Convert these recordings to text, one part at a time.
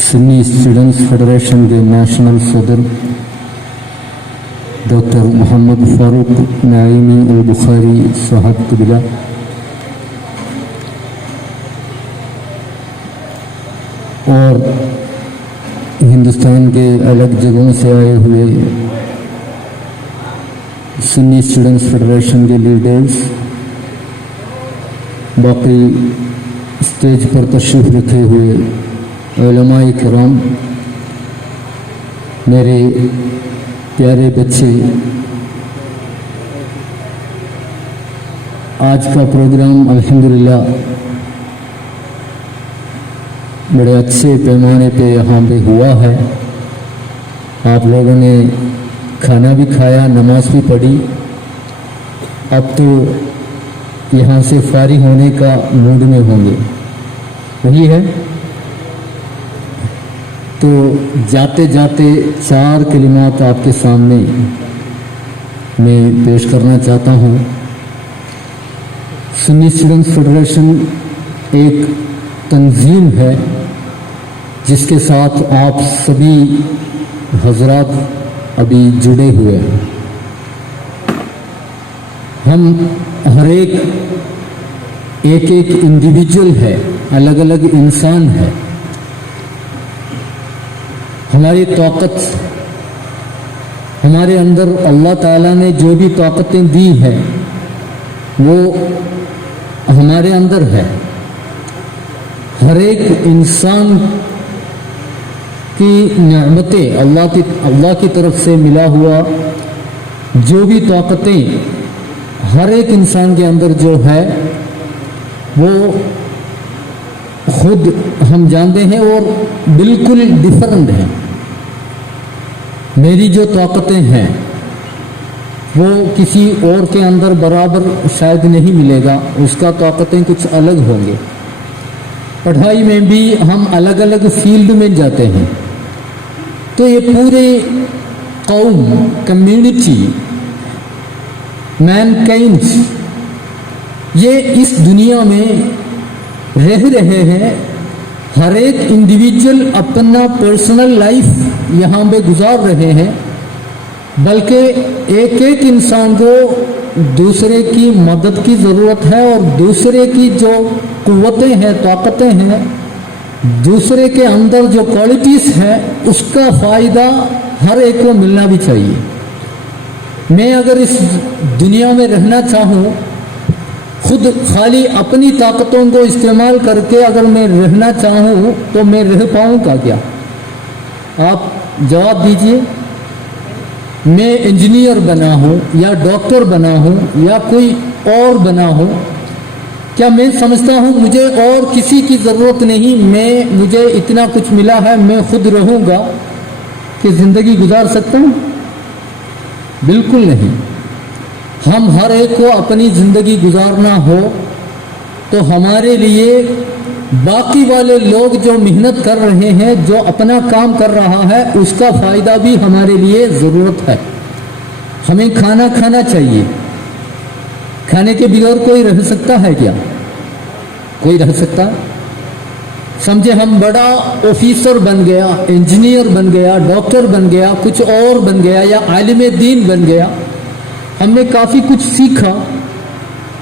سنی students federation کے national صدر doctor محمد فاروق نعیمی البخاری صاحب قبلہ، اور ہندوستان کے الگ جگہوں سے آئے ہوئے سنی اسٹوڈنٹس فیڈریشن کے لیڈرز، باقی اسٹیج پر تشریف رکھے ہوئے علماء کرام، میرے پیارے بچے، آج کا پروگرام الحمدللہ بڑے اچھے پیمانے پہ یہاں پہ ہوا ہے۔ آپ لوگوں نے کھانا بھی کھایا، نماز بھی پڑھی، اب تو یہاں سے فارغ ہونے کا موڈ میں ہوں گے، وہی ہے؟ تو جاتے جاتے 4 کلمات آپ کے سامنے میں پیش کرنا چاہتا ہوں۔ سنی اسٹوڈنٹس فیڈریشن ایک تنظیم ہے جس کے ساتھ آپ سبھی حضرات ابھی جڑے ہوئے ہیں۔ ہم ہر ایک انڈیویجول ہے، الگ الگ انسان ہے۔ ہماری طاقت، ہمارے اندر اللہ تعالیٰ نے جو بھی طاقتیں دی ہیں وہ ہمارے اندر ہے۔ ہر ایک انسان کی نعمتیں اللہ کی طرف سے ملا ہوا جو بھی طاقتیں ہر ایک انسان کے اندر جو ہے وہ خود ہم جانتے ہیں اور بالکل ڈیفرنٹ ہیں۔ میری جو طاقتیں ہیں وہ کسی اور کے اندر برابر شاید نہیں ملے گا، اس کا طاقتیں کچھ الگ ہوں گے۔ پڑھائی میں بھی ہم الگ الگ فیلڈ میں جاتے ہیں، تو یہ پورے قوم، کمیونٹی، مین کائنڈ، یہ اس دنیا میں رہ رہے ہیں۔ ہر ایک انڈیویجول اپنا پرسنل لائف یہاں پہ گزار رہے ہیں، بلکہ ایک انسان کو دوسرے کی مدد کی ضرورت ہے، اور دوسرے کی جو قوتیں ہیں، طاقتیں ہیں، دوسرے کے اندر جو کوالٹیز ہیں، اس کا فائدہ ہر ایک کو ملنا بھی چاہیے۔ میں اگر اس دنیا میں رہنا چاہوں، خود خالی اپنی طاقتوں کو استعمال کر کے اگر میں رہنا چاہوں تو میں رہ پاؤں گا کیا؟ آپ جواب دیجئے۔ میں انجینئر بنا ہوں یا ڈاکٹر بنا ہوں یا کوئی اور بنا ہوں، کیا میں سمجھتا ہوں مجھے اور کسی کی ضرورت نہیں، مجھے اتنا کچھ ملا ہے، میں خود رہوں گا کہ زندگی گزار سکتا ہوں؟ بالکل نہیں۔ ہم ہر ایک کو اپنی زندگی گزارنا ہو تو ہمارے لیے باقی والے لوگ جو محنت کر رہے ہیں، جو اپنا کام کر رہا ہے، اس کا فائدہ بھی ہمارے لیے ضرورت ہے۔ ہمیں کھانا کھانا چاہیے۔ کھانے کے بغیر کوئی رہ سکتا ہے کیا؟ کوئی رہ سکتا؟ سمجھے ہم بڑا آفیسر بن گیا، انجینئر بن گیا، ڈاکٹر بن گیا، کچھ اور بن گیا، یا عالم دین بن گیا، ہم نے کافی کچھ سیکھا،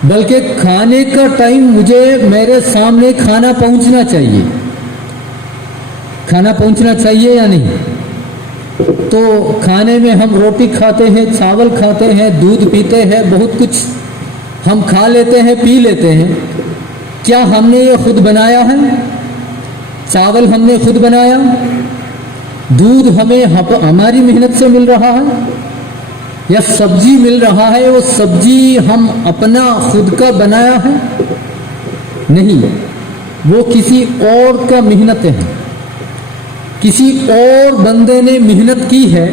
بلکہ کھانے کا ٹائم مجھے میرے سامنے کھانا پہنچنا چاہیے۔ کھانا پہنچنا چاہیے یا نہیں؟ تو کھانے میں ہم روٹی کھاتے ہیں، چاول کھاتے ہیں، دودھ پیتے ہیں، بہت کچھ ہم کھا لیتے ہیں، پی لیتے ہیں۔ کیا ہم نے یہ خود بنایا ہے؟ چاول ہم نے خود بنایا؟ دودھ ہمیں ہماری محنت سے مل رہا ہے؟ یا سبزی مل رہا ہے، وہ سبزی ہم اپنا خود کا بنایا ہے؟ نہیں، وہ کسی اور کا محنت ہے، کسی اور بندے نے محنت کی ہے،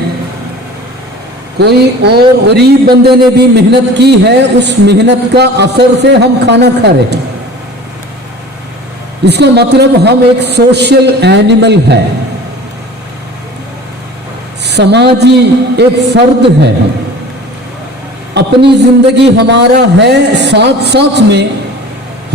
کوئی اور غریب بندے نے بھی محنت کی ہے، اس محنت کا اثر سے ہم کھانا کھا رہے ہیں۔ اس کا مطلب ہم ایک سوشل اینیمل ہے، سماجی ایک فرد ہے۔ اپنی زندگی ہمارا ہے، ساتھ ساتھ میں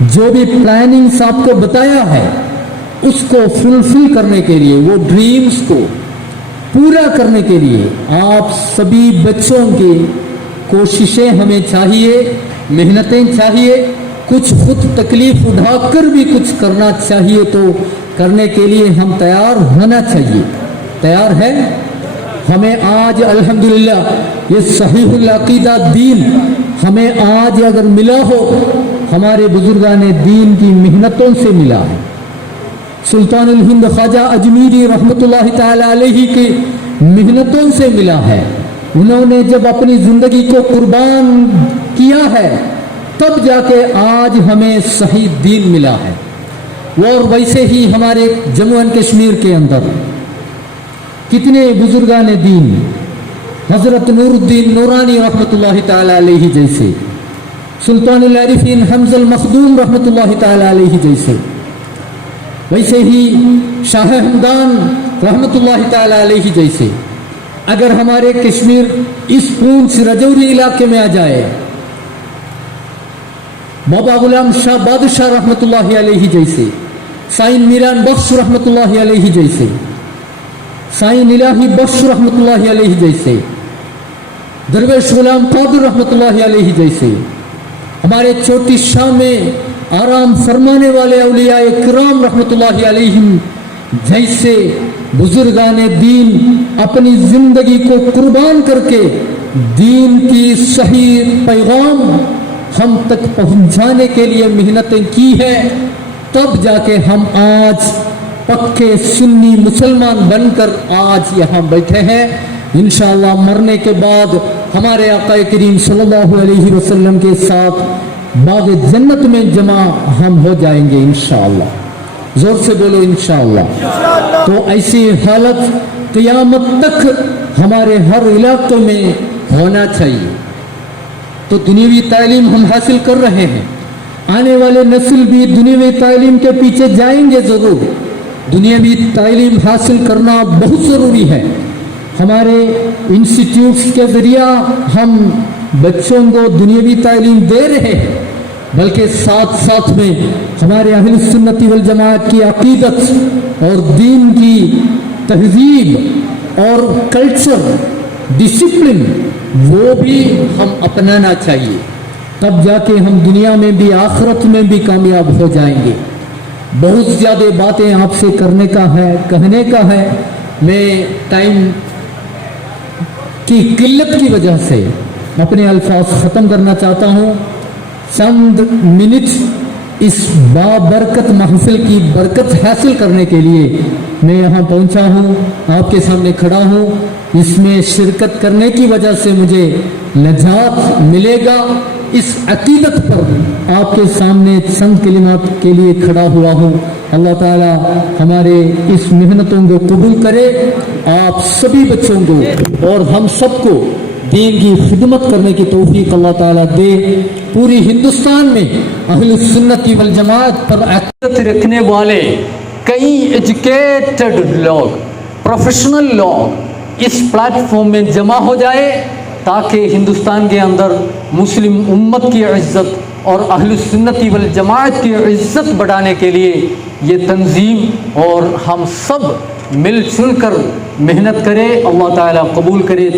جو بھی پلاننگز آپ کو بتایا ہے اس کو فلفل کرنے کے لیے، وہ ڈریمز کو پورا کرنے کے لیے آپ سبھی بچوں کی کوششیں ہمیں چاہیے، محنتیں چاہیے، کچھ خود تکلیف اٹھا کر بھی کچھ کرنا چاہیے، تو کرنے کے لیے ہم تیار ہونا چاہیے۔ تیار ہے؟ ہمیں آج الحمدللہ یہ صحیح العقیدہ دین ہمیں آج اگر ملا ہو، ہمارے بزرگان دین کی محنتوں سے ملا ہے۔ سلطان الہند خواجہ اجمیری رحمۃ اللہ تعالی علیہ کی محنتوں سے ملا ہے۔ انہوں نے جب اپنی زندگی کو قربان کیا ہے تب جا کے آج ہمیں صحیح دین ملا ہے۔ اور ویسے ہی ہمارے جموں اینڈ کشمیر کے اندر کتنے بزرگان دین، حضرت نور الدین نورانی رحمۃ اللہ تعالی علیہ جیسے، سلطان العارفین حمزہ المخدوم رحمۃ اللہ تعالی علیہ جیسے، ویسے ہی شاہ ہمدان رحمۃ اللہ تعالی علیہ جیسے، اگر ہمارے کشمیر اس پونچھ رجوری علاقے میں آ جائے، بابا غلام شاہ بادشاہ رحمۃ اللہ علیہ جیسے، سائن میران بخش رحمۃ اللہ علیہ جیسے، سائن الہی بخش رحمۃ اللہ علیہ جیسے، درویش غلام قادر رحمۃ اللہ علیہ جیسے، ہمارے چوٹی شاہ میں آرام فرمانے والے اولیاء کرام رحمۃ اللہ علیہم جیسے بزرگان دین اپنی زندگی کو قربان کر کے دین کی صحیح پیغام ہم تک پہنچانے کے لیے محنتیں کی ہیں، تب جا کے ہم آج پکے سنی مسلمان بن کر آج یہاں بیٹھے ہیں۔ انشاءاللہ مرنے کے بعد ہمارے آقا کریم صلی اللہ علیہ وسلم کے ساتھ باغ جنت میں جمع ہم ہو جائیں گے انشاءاللہ۔ زور سے بولو انشاءاللہ۔ تو ایسی حالت قیامت تک ہمارے ہر علاقے میں ہونا چاہیے۔ تو دنیاوی تعلیم ہم حاصل کر رہے ہیں، آنے والے نسل بھی دنیاوی تعلیم کے پیچھے جائیں گے ضرور۔ دنیاوی تعلیم حاصل کرنا بہت ضروری ہے۔ ہمارے انسٹیٹیوٹس کے ذریعہ ہم بچوں کو دنیاوی تعلیم دے رہے ہیں، بلکہ ساتھ ساتھ میں ہمارے اہل سنت والجماعت کی عقیدت اور دین کی تہذیب اور کلچر، ڈسپلن، وہ بھی ہم اپنانا چاہیے، تب جا کے ہم دنیا میں بھی آخرت میں بھی کامیاب ہو جائیں گے۔ بہت زیادہ باتیں آپ سے کرنے کا ہے، کہنے کا ہے، میں ٹائم کی قلت کی وجہ سے اپنے الفاظ ختم کرنا چاہتا ہوں۔ چند منٹ اس بابرکت محفل کی برکت حاصل کرنے کے لیے میں یہاں پہنچا ہوں، آپ کے سامنے کھڑا ہوں۔ اس میں شرکت کرنے کی وجہ سے مجھے نجات ملے گا، اس عقیدت پر آپ کے سامنے چند کلمات کے لیے کھڑا ہوا ہوں۔ اللہ تعالی ہمارے اس محنتوں کو قبول کرے، آپ سبھی بچوں کو اور ہم سب کو دین کی خدمت کرنے کی توفیق اللہ تعالیٰ دے۔ پوری ہندوستان میں اہل سنت والجماعت پر عقیدت رکھنے والے کئی ایجوکیٹڈ لوگ، پروفیشنل لوگ اس پلیٹ فارم میں جمع ہو جائے، تاکہ ہندوستان کے اندر مسلم امت کی عزت اور اہل سنت والجماعت کی عزت بڑھانے کے لیے یہ تنظیم اور ہم سب مل جل کر محنت کریں۔ اللہ تعالیٰ قبول کرے۔